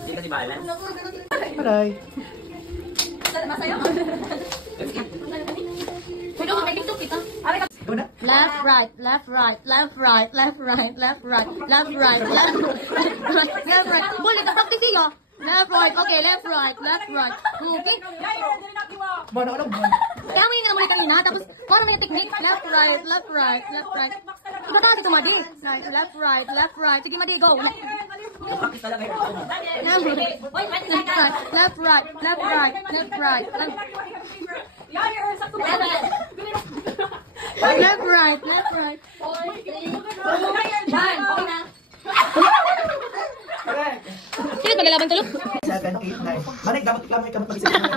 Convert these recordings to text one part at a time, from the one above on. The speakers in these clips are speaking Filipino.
Hindi kasi balance. Aray. Masaya mo. Pwede ko may TikTok kita. Left, right, left, right, left, right, left, right, left, right, left, right, left, right, left, right. Boleh tak practice ya? Left, right, okay, left, right, okay. Mana alam mo? Kami na naman kanina, tapos parang may technique. Left, right, left, right, left, right. Iba tayo si Madi. Left, right. Sige Madi, go. Practice talaga yun. Left, right, left, right, left, right, left. Left, right, left, right. Sino maglalaban tulog? 7, 8, 9. Manay, dapat ikaw may kamot mag-isip mo.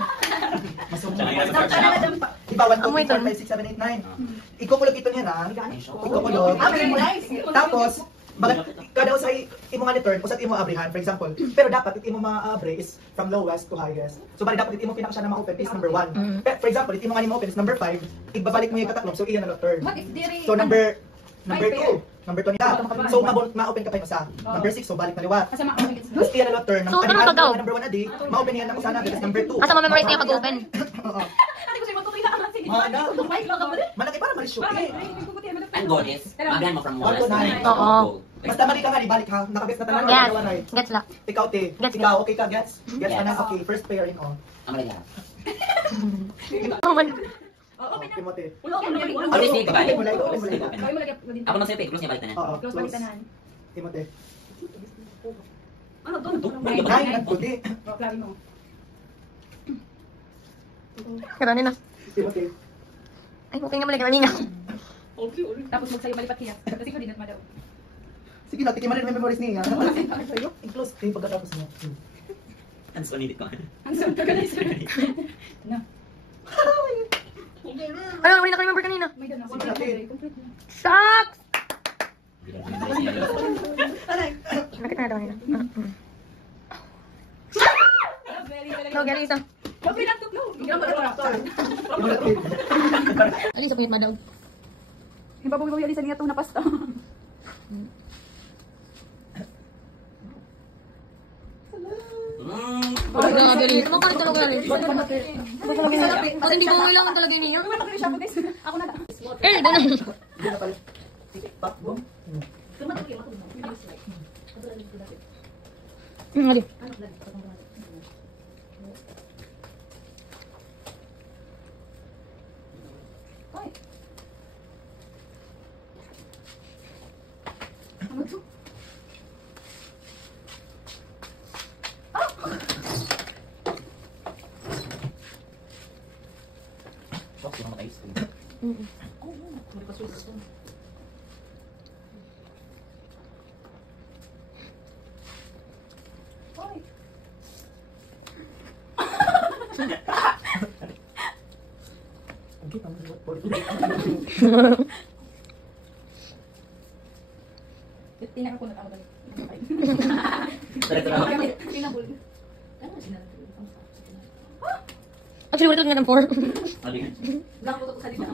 Iba, 1, 2, 3, 4, 5, 6, 7, 8, 9. Ikukulog ito niya na. Ikukulog. Tapos, kada usay imo nga turn, usat imo abrihan, for example. Pero dapat imo ma-abre is from lowest to highest. So, bali dapat imo pinaka siya na ma-open is number 1. For example, imo nga ni ma-open is number 5, igbabalik mo yung katatlong, so iyan na turn. So, number 2. Number 2 nila. So, ma-open ka pa yung isa. Number 6, so balik na liwat. Tapos iyan na turn. So, ano magaw? Number 1 na di, ma-open yan na kung sana, because number 2. Asa ma-memorize niya pag-open? Oo. Malaki para malisyo. Ang goal is, magahan mo from 1 to 9. Oo. Basta mali ka nga, balik ha. Nakabit na tanan. Yes. Gets lang. Ikaw, te. Gets. Ikaw, okay ka, gets? Gets ka na? Okay, first pair in all. Ang malala. Okay, Timote. Ano yung sige ba? Open. Ako nang siyempre, close niya balik na. Oo, close. Timote. Ano doon? Nine, nagputi. Karani na. Timote. Ay, okay nga malaki kanina. Tapos magsayo malipat kaya. Kasi ko din at madaw. Sige na, tikiman rin may memories niya. Malaki ka sa'yo. I-close. Ito yung pagkatapos mo. Ang sonidit ko. Ang sunod ka na sir. Na. Ano, wala naka-remember kanina. May doon ako. Shucks! Aray! Nakita na daw kanina. No, galing isa. Okay lang tuklo. Bigyan mo na ako. Alin sa pungit madaw. Ibabawi alisan niya to na pasta. Oh, grabe rin. Makalit talaga rin. At hindi ko kailangan talaga niya. Ako na. Eh, doon na. Hindi na pala. Pakbo. Ali. Box, yung makaayos ko. Tinaka ko na tao balik. Pinabul. Actually, wala ito nga ng 4. Ano yun? Lang ko sa dito.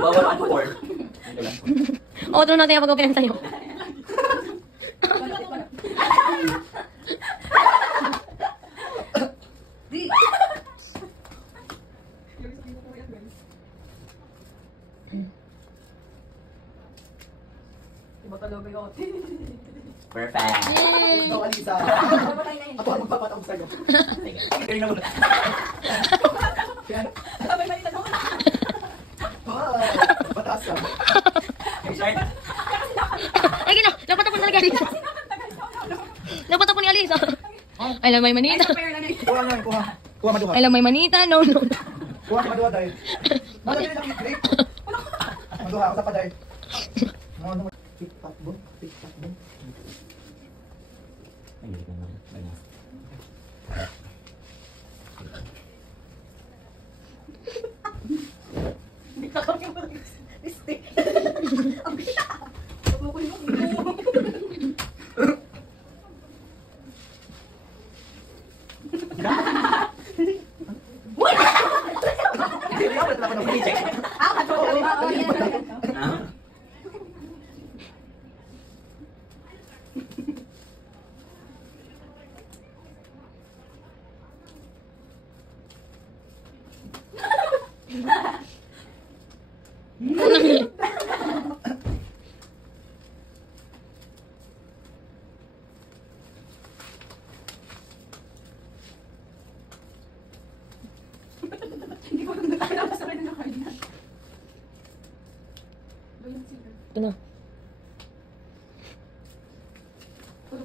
Bawal ang 4. Oo, doon natin yung pag-openan sa'yo. Perfect. Ikaw, Alisa. Ako ang magpapatawag sa'yo. Sige na muna. Pataas ka. Ay, gino! Dapat ako talaga Alisa. Dapat ako ni Alisa. I love my manita. Kuha nga, kuha. Kuha maduha. I love my manita. No. Kuha maduha dahil. Madali lang yung clip. Maduha, ako sa pa dahil. Tik-tak boom, tik-tak boom. Ay, hindi ko naman. Hindi ka kami mag-stick. Ang kita.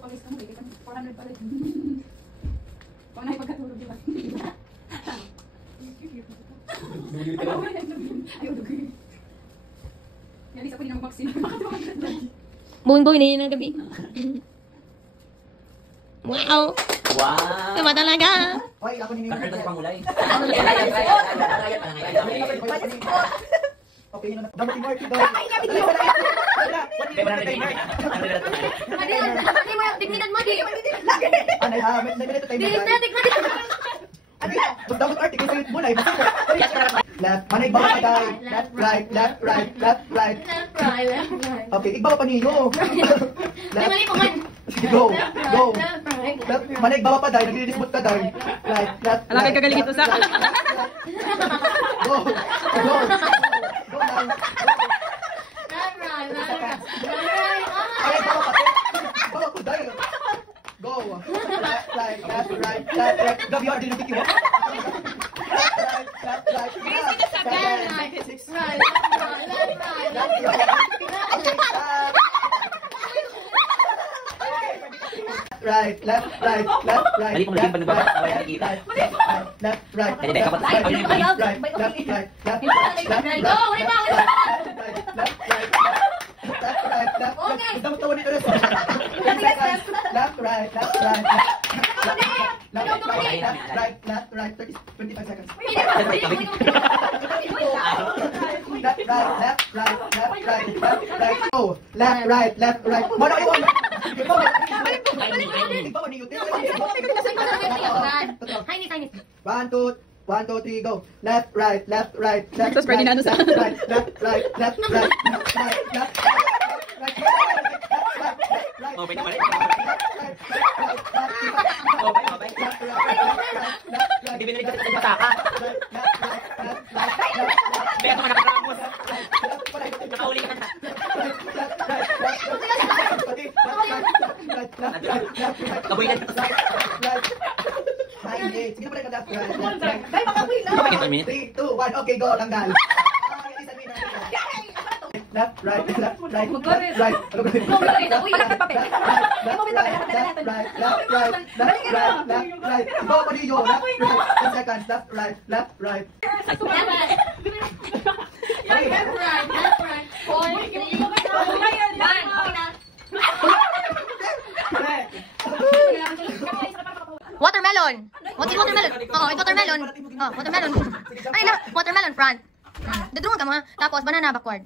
pawis ka mo, eh. 400 pa rin. Pag nakipagkatulog, di ba? Ayaw, dugi. Yan, isa po din ang vaccine. Buhin-buhin na yun ng gabi. Wow! Wow! Diba talaga? Hoy, ako nini. Bakit ito pangulay? Okay, yun na. Dapat i-mark ito. Ay, kami dito. Dignidad mo, di. Anay ha, may minute tayo. Dapat article sa'yo muna. Left, manay ba ka tayo? Left, right, left, right, left, right. Okay, igbawa pa niyo. Left. Sige, go. Go. Left, manay ba pa tayo? Nagre-dismount ka tayo. Right, left, right. Alakay kagaling ito sa... Go. Go. Go now. Ay, bawa pa. Bawa ko tayo. Go. Left, right, left, right, left, right. Gabi, order na pikiwa. Left, right, left, right. Right, left, right, left, right. Dali kung naging panagbabat, away na nakikita. Left, right, Pwede ba, kapatid? left, right, left, right, left, right, left, right, left, right, left, right, 25 seconds. Left, right. Mana iwan? One, two, three, go. Left, right, left, right, left, Tapos pwede na ano sa- right, left, right, left, right, left, Oh, pwede pa rin. Hindi binalik kasi sa mataka. Kaya ito ka nakatrapos. Nakauli ka na. Kaboy na. Sige pala ka left, right, Kapag ito minute. 3, 2, 1, okay, go, tanggal. Left, right, left, right, left, right. Ano ba yun? Left, right. Ibawa pa niyo. Left, right. 10 seconds. Left, right, left, right. Watermelon. What's in watermelon? Oo, it's watermelon. Oh, watermelon. Ay na, watermelon front. Dudungan ka mo ha. Tapos banana backward.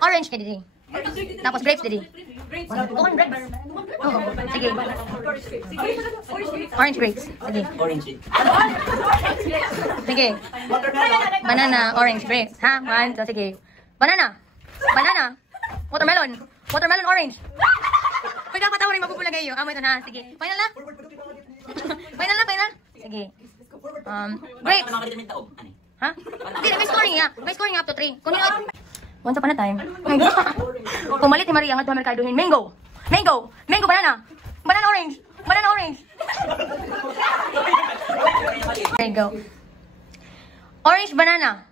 Orange ka didi. Tapos grapes didi. Tukon grapes. Oo, sige. Orange grapes. Sige. Orange. Sige. Banana, orange grapes. Ha? 1, 2, sige. Banana. Banana. Watermelon. Watermelon orange. Pwede ako patawarin, mapupula kayo. Amo ito na. Sige. Final na? Final na, final? Sige. Grapes. Ha? Hindi, may scoring ya. May scoring up to 3. Kung yun, once upon a time. Pumalit ni Maria ang ato merkaduhin. Mango. Mango. Mango banana. Banana orange. Banana orange. There you go. Orange banana.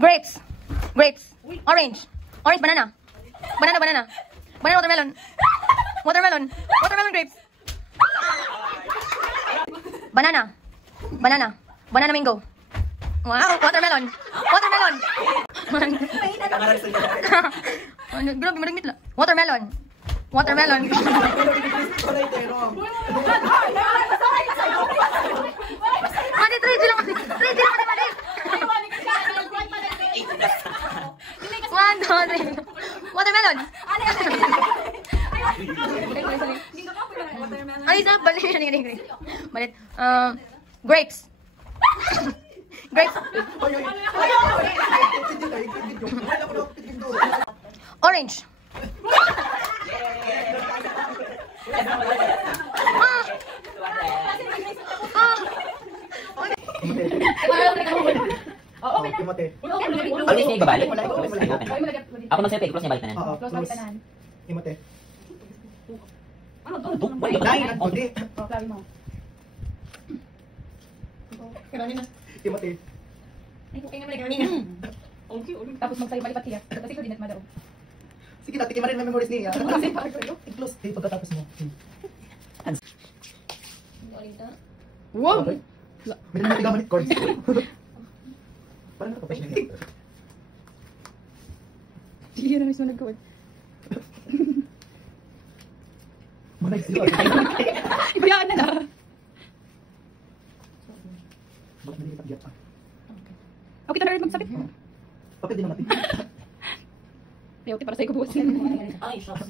Grapes. Grapes. Orange. Orange banana. Banana banana. Banana watermelon. Watermelon. Watermelon grapes. Banana. Banana. Banana mango. Wow, watermelon. Watermelon. Grabe, marigmit lang. Watermelon. Watermelon. Mali, 3G lang kasi. 3G lang kasi, mali. 1, 2, 3. Watermelon. Ay, isa, balik siya ni Balit. Grapes. Grapes. Orange. Oo, Timote. Always niya ibabalik. Ako nang sa'yo, cross niya balik na. Oo, close. Timote. Ano to? Wait, Nine, hindi. Klawi mo. Timote. Ay, okay naman kanina. Tapos magsayo palipat siya. Kasi ko dinat madaw. Sige na, tikiman rin may memories niya. Kasi parang kayo. I-close. Eh, pagkatapos mo. Wow! Okay. May naman tigaman it, chords. Parang nakapasyon niya. Hindi na mismo nagkawad. Manay siya. Ibayaan na na. Bakit hindi kita pa? Okay, tala rin magsabit. Papel din naman. Ay, okay, para sa'yo ko buwasin. Ay, shucks.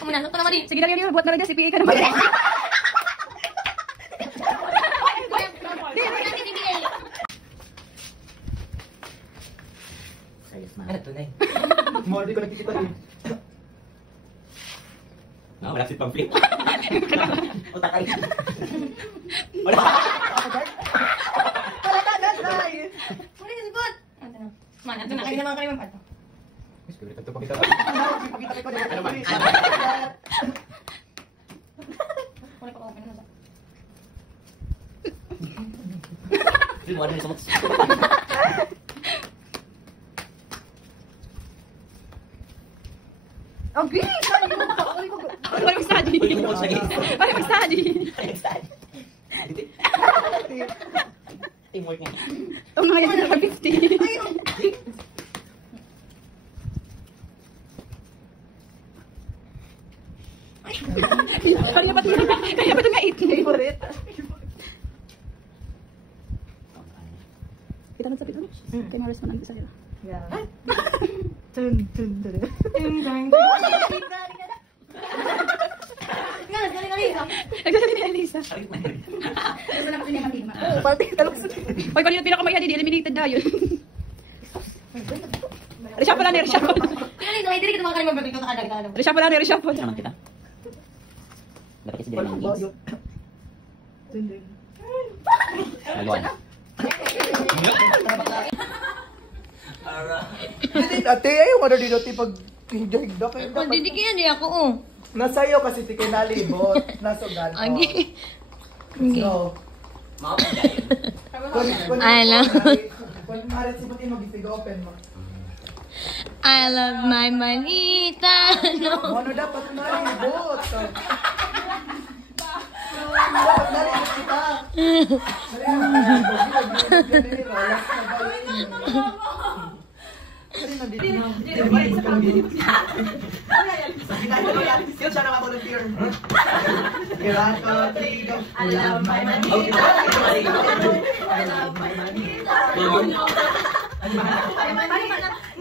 Kamunasok ko naman din. Sige na yun, buat na rin CPA ka naman. Serious man. Ano to na eh? More di ko nakikita eh. Wala si pamphlet. Utakay. Wala. Muli ka sagot. Ito na. Man, ito na. Kayo naman kayo mampato. Ito pakita. Pakita ko na. Ano man? Muli pa ko open na ba? Hindi mo ano yung samot. Ang bilis! Wala mag-study. Wala mag-study. Teamwork nga. Ang mga yan na 50. Kaya ba ito nga 8? Favorite. Kita na sa pito? Kaya ma-respond natin sa kila. Yeah. Dun, dun, dun. Nagsasabi ni Elisa. Hoy, kanina pinakamaya din, eliminated na yun. Reshuffle na, reshuffle. Hindi ka naman kayo mampato sa kadag. Reshuffle na, reshuffle. Naman kita. Dapat kasi din ng games. Nagawa na. Ate, ayaw mo na dito pag higda-higda kayo. Didikihan di ako, oh. Nasayo kasi ti kinalibot. Nasugal. Okay. So, Mga pagkain. Alam. Kung marat si Puti mag-isig open mo. I love my manita. No. Ano dapat malibot? Dapat nalibot kita. Yun siya naman volunteer. I love my manita. I love my manita.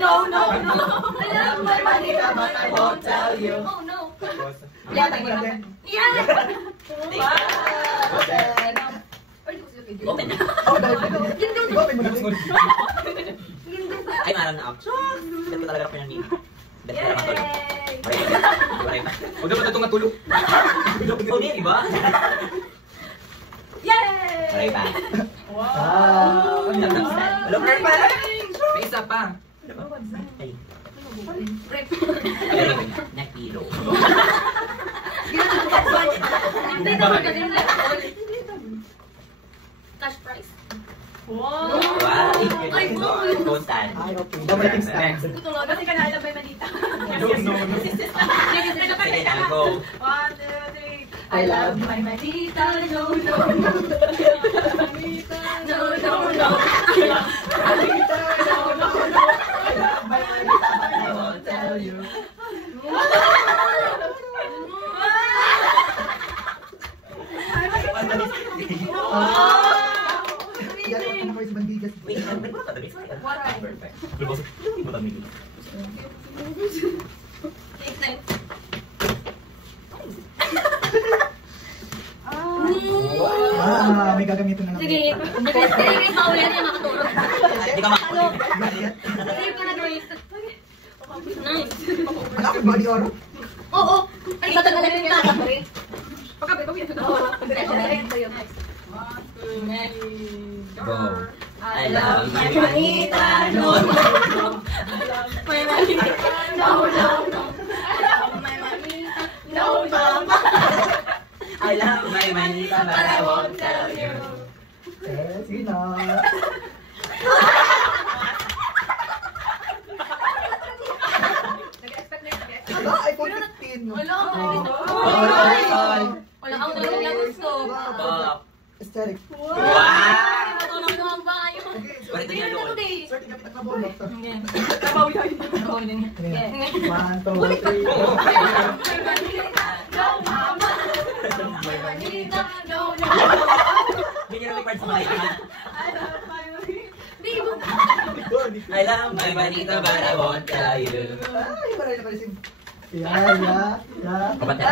No, no, no. I love my manita, but I won't tell you. Oh, no. Yeah, thank you. Yeah. Open na. Open mo na. Ay, maram na ako. Dito ko talaga pinang nini. Dito ko talaga matulog. Huwag dapat ito matulog. Ikaw din, di ba? Yay! Maray pa. Wow. Hello, pa. May isa pa. Ay. Nakilo. Cash prize. Wow. Ay, Constant. Ay, okay. Double stamp. Kasi ka na alam may manita. No. Sige na, go. 1, 2, 3. I love my manita. No, no, no. Manita. No, no, no. Manita, no, no, no. I love my manita, but I won't tell you. Wait, ano ba ito? Perfect. Hindi mo tamili. Ah, may gagamitin na naman. Sige. Sige, paulan niya makatulog. Hindi ka makakulit. Sige, pa-graduate. Nice. Ano ako body or? Oo. Ay, katagalan yung kakapre. Go. I love my manita. No, no, no. My manita. No, no. but I won't tell you. Eh, sige na. Ala, iPhone 15. Wala. Wala ang dalawang na gusto. Aesthetic. Wow! Ano ba kayo? Bakit na yan doon? Sir, tingnan kita na bonus. Trabaho yan. One, two, three. No, mama. My manita, no, no. Hindi niya record sa mga yan. I love my manita. Di ba? I love my manita, but I won't tell you. Ay, maray na palisin. Yeah. Kapatid.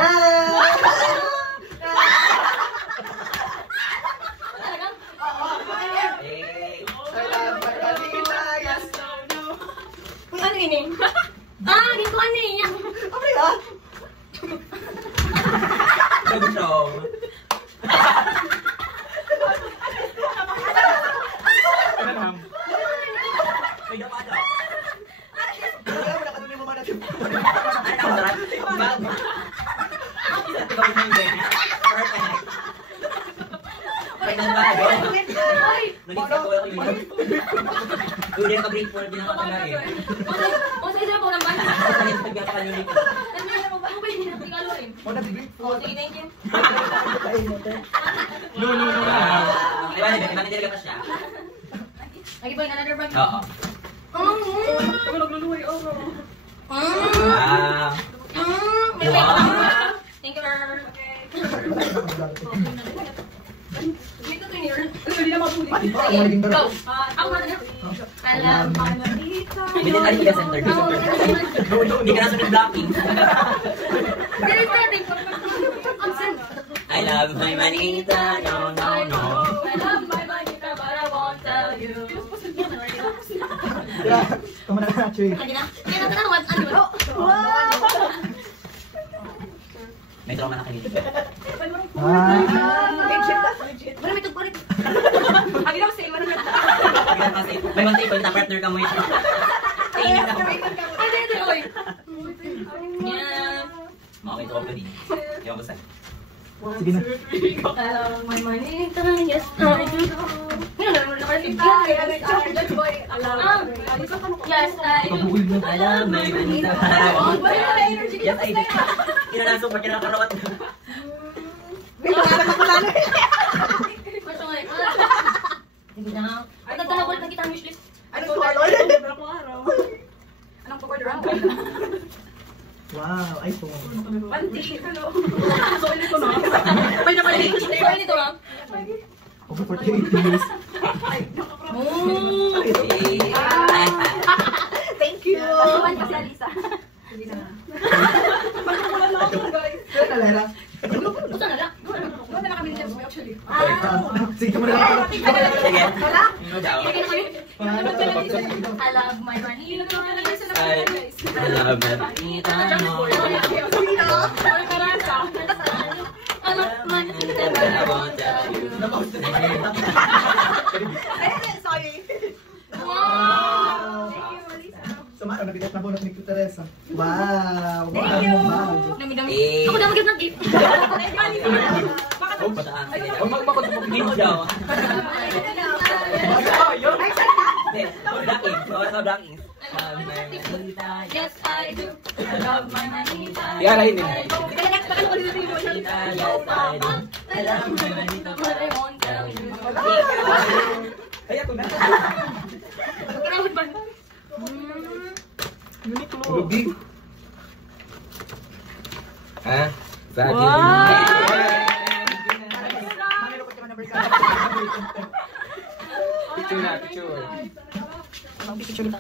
Eh, I love my manita, yes. Kung ano yun eh? Ah, dito ano eh. Okay ah. Show. May dapat daw. Wala mo na kanunay mo natin. Ang sarap. Ikaw yung baby. Perfect. Perfect ba? Nag-isa ko ako yun. Hindi na ka-break for pinakatagal eh. O sa isa po ng bata. Nag-gata ka nyo Ano ba yung hinapigalo eh? O, nag-break O, sige, thank you. No. Di ba, nag-talaga pa siya? Lagi po yung another bag. Oo. Nagluluhay ako. Ah. Thank you, sir. Dito to near. Hindi na mapuli. Sige, go. Ako na. Alam. Hindi tayo nag-center. Hindi ka na sunod blocking. Very starting. I love my manita, no. I love my manita, but I won't tell you. Yeah, tama na actually. Lagi na. Kaya natin ako. Ano? May trauma na kayo. Wala may tugparit. Ang ina ko sa iwan na. May one table na partner ka mo yun. Tingin na ako. Ay, oy. Yan. Okay, ito ako din. Ewan ko sa'yo. Sige na. Alam, my manita, yes, I do. Ano na, nakalapit ka. Yes, I do. I love my manita. Yes, I do. Inanasok pa kinakarawat na. Gusto nga eh. Hindi na. Pagkatala ko lang kita ang wishlist. Anong tuwaloy? Anong pag-order ako? Wow, iPhone. Panty. Hello. So, ulit ko na. May naman yung wishlist. Sorry nito lang. Over 48 years. Thank you. Iwan ka sa lista. Hindi na. Wala na ako, guys. Kaya na, Lara. Gusto na lang. Wala na kami nila actually. Sige, ka muna lang. Sige. No doubt. I love my manita. I love my manita, no. I love my manita. But I won't tell you. Sorry. Wow. Sumara, nabigat na bonus ni Teresa. Wow. Thank you. Dami-dami. Ako na mag-get ng gift. Oh, pataan. Hindi daw. Hindi, blocking. Sa blocking. Yes, I do. I love my manita. Yan, ayun din. Manita, yes, I do. I love my manita, but I won't tell you. Kaya ko na. Crowd ba? Ruby. Ha? Sa atin. Picture na, picture. Picture kita.